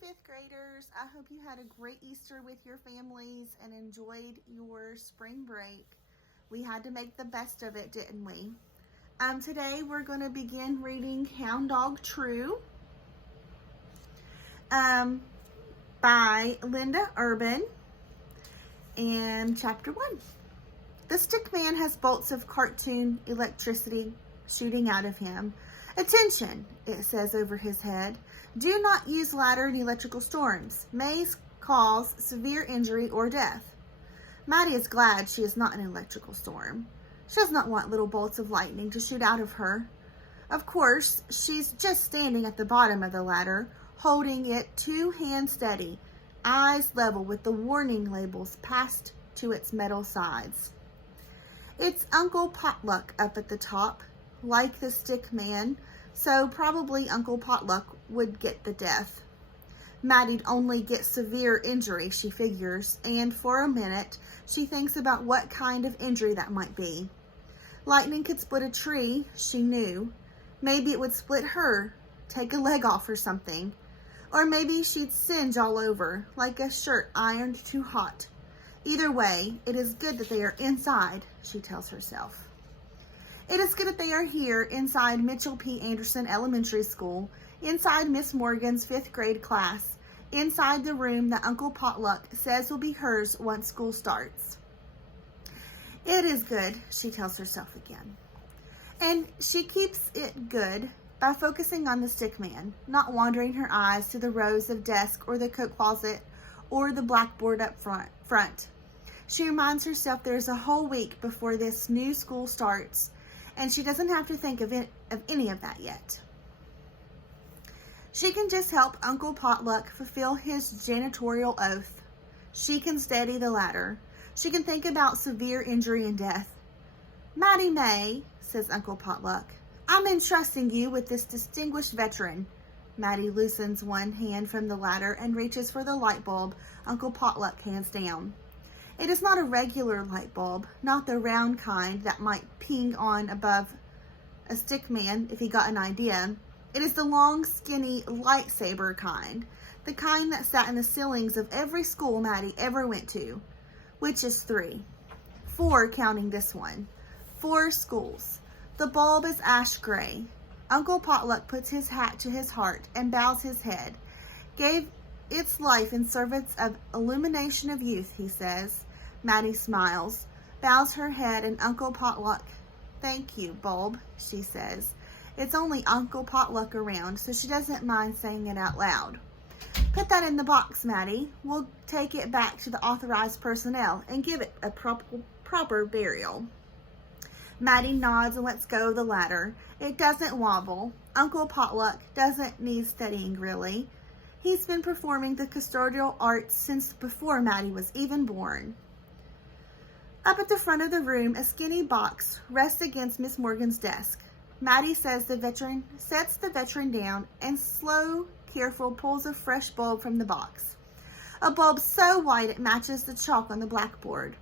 fifth graders, I hope you had a great Easter with your families and enjoyed your spring break. We had to make the best of it, didn't we? Today we're going to begin reading Hound Dog True by Linda Urban, and chapter 1. The stick man has bolts of cartoon electricity shooting out of him. Attention, it says over his head. Do not use ladder in electrical storms. May cause severe injury or death. Maddie is glad she is not in an electrical storm. She does not want little bolts of lightning to shoot out of her. Of course, she's just standing at the bottom of the ladder, holding it 2 hands steady, eyes level with the warning labels passed to its metal sides. It's Uncle Potluck up at the top, like the stick man, so probably Uncle Potluck would get the death. Maddie'd only get severe injury, she figures, and for a minute, she thinks about what kind of injury that might be. Lightning could split a tree, she knew. Maybe it would split her, take a leg off or something. Or maybe she'd singe all over, like a shirt ironed too hot. Either way, it is good that they are inside, she tells herself. It is good that they are here inside Mitchell P. Anderson Elementary School, inside Miss Morgan's 5th grade class, inside the room that Uncle Potluck says will be hers once school starts. It is good, she tells herself again. And she keeps it good by focusing on the stick man, not wandering her eyes to the rows of desk or the coat closet or the blackboard up front. She reminds herself there's a whole week before this new school starts, and she doesn't have to think of any of that yet. She can just help Uncle Potluck fulfill his janitorial oath. She can steady the ladder. She can think about severe injury and death. Maddie May, says Uncle Potluck, I'm entrusting you with this distinguished veteran. Maddie loosens one hand from the ladder and reaches for the light bulb Uncle Potluck hands down. It is not a regular light bulb, not the round kind that might ping on above a stick man if he got an idea. It is the long, skinny, lightsaber kind, the kind that sat in the ceilings of every school Maddie ever went to, which is 3. 4 counting this one. 4 schools. The bulb is ash gray. Uncle Potluck puts his hat to his heart and bows his head. Gave its life in service of illumination of youth, he says. Maddie smiles, bows her head, and Uncle Potluck, thank you, bulb, she says. It's only Uncle Potluck around, so she doesn't mind saying it out loud. Put that in the box, Maddie. We'll take it back to the authorized personnel and give it a proper burial. Maddie nods and lets go of the ladder. It doesn't wobble. Uncle Potluck doesn't need steadying, really. He's been performing the custodial arts since before Maddie was even born. Up at the front of the room, a skinny box rests against Miss Morgan's desk. Maddie sets the veteran down and slow, careful pulls a fresh bulb from the box. A bulb so white it matches the chalk on the blackboard.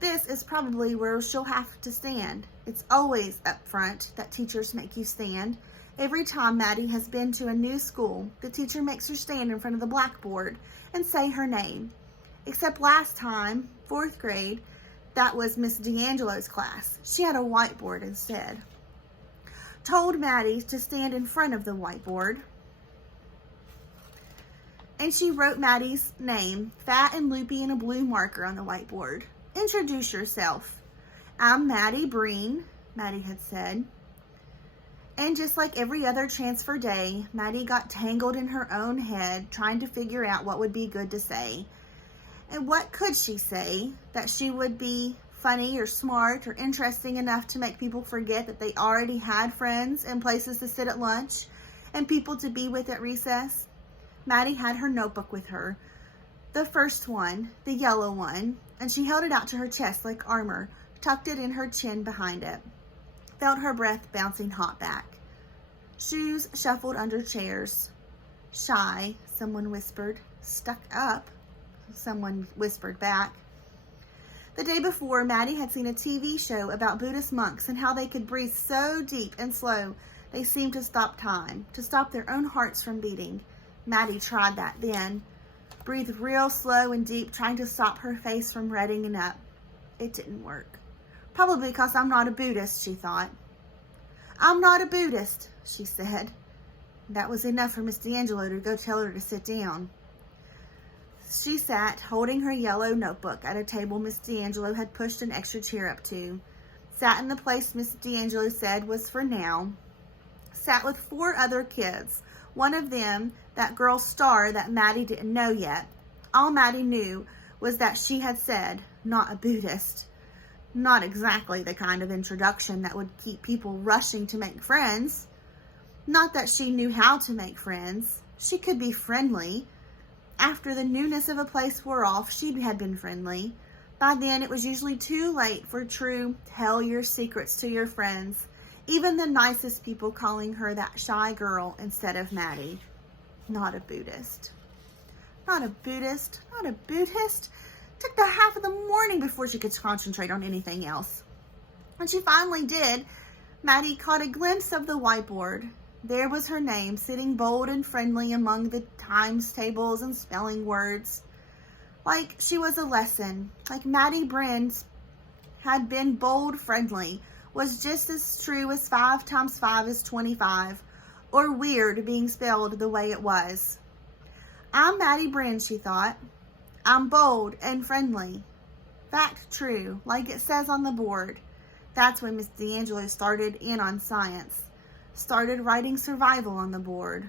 This is probably where she'll have to stand. It's always up front that teachers make you stand. Every time Maddie has been to a new school, the teacher makes her stand in front of the blackboard and say her name. Except last time, 4th grade, that was Miss D'Angelo's class. She had a whiteboard instead. Told Maddie to stand in front of the whiteboard, and she wrote Maddie's name, fat and loopy, in a blue marker on the whiteboard. Introduce yourself. I'm Maddie Breen, Maddie had said. And just like every other transfer day, Maddie got tangled in her own head trying to figure out what would be good to say. And what could she say that she would be funny or smart or interesting enough to make people forget that they already had friends and places to sit at lunch and people to be with at recess? Maddie had her notebook with her, the first one, the yellow one, and she held it out to her chest like armor, tucked it in her chin behind it. Felt her breath bouncing hot back. Shoes shuffled under chairs. Shy, someone whispered. Stuck up, someone whispered back. The day before, Maddie had seen a TV show about Buddhist monks and how they could breathe so deep and slow they seemed to stop time, to stop their own hearts from beating. Maddie tried that then. Breathed real slow and deep, trying to stop her face from reddening up. It didn't work. Probably because I'm not a Buddhist, she thought. I'm not a Buddhist, she said. That was enough for Miss D'Angelo to go tell her to sit down. She sat, holding her yellow notebook at a table Miss D'Angelo had pushed an extra chair up to. Sat in the place Miss D'Angelo said was for now. Sat with 4 other kids. One of them, that girl Star that Maddie didn't know yet. All Maddie knew was that she had said, not a Buddhist. Not exactly the kind of introduction that would keep people rushing to make friends. Not that she knew how to make friends. She could be friendly. After the newness of a place wore off, she had been friendly. By then, it was usually too late for true tell your secrets to your friends. Even the nicest people calling her that shy girl instead of Maddie. Not a Buddhist. Not a Buddhist. Not a Buddhist. Took the half of the morning before she could concentrate on anything else. When she finally did, Maddie caught a glimpse of the whiteboard. There was her name, sitting bold and friendly among the times tables and spelling words. Like she was a lesson. Like Maddie Brenn's had been bold, friendly, was just as true as 5 times 5 is 25, or weird being spelled the way it was. I'm Maddie Brenn, she thought. I'm bold and friendly. Fact true, like it says on the board. That's when Miss D'Angelo started in on science. Started writing survival on the board.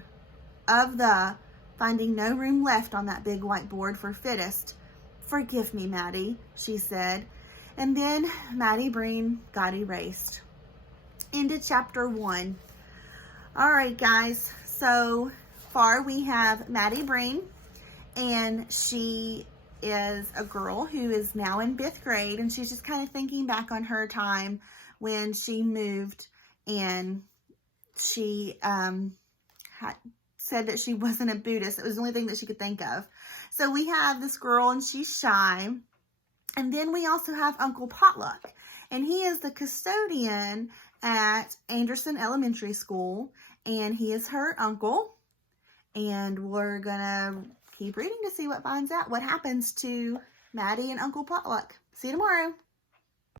Finding no room left on that big whiteboard for fittest. Forgive me, Maddie, she said. And then Maddie Brenn got erased. Into chapter 1. All right, guys. So far we have Maddie Brenn, and she is a girl who is now in 5th grade, and she's just kind of thinking back on her time when she moved, and she said that she wasn't a Buddhist. It was the only thing that she could think of. So we have this girl, and she's shy. And then we also have Uncle Potluck, and he is the custodian at Anderson Elementary School, and he is her uncle. And we're gonna keep reading to see what happens to Maddie and Uncle Potluck. See you tomorrow.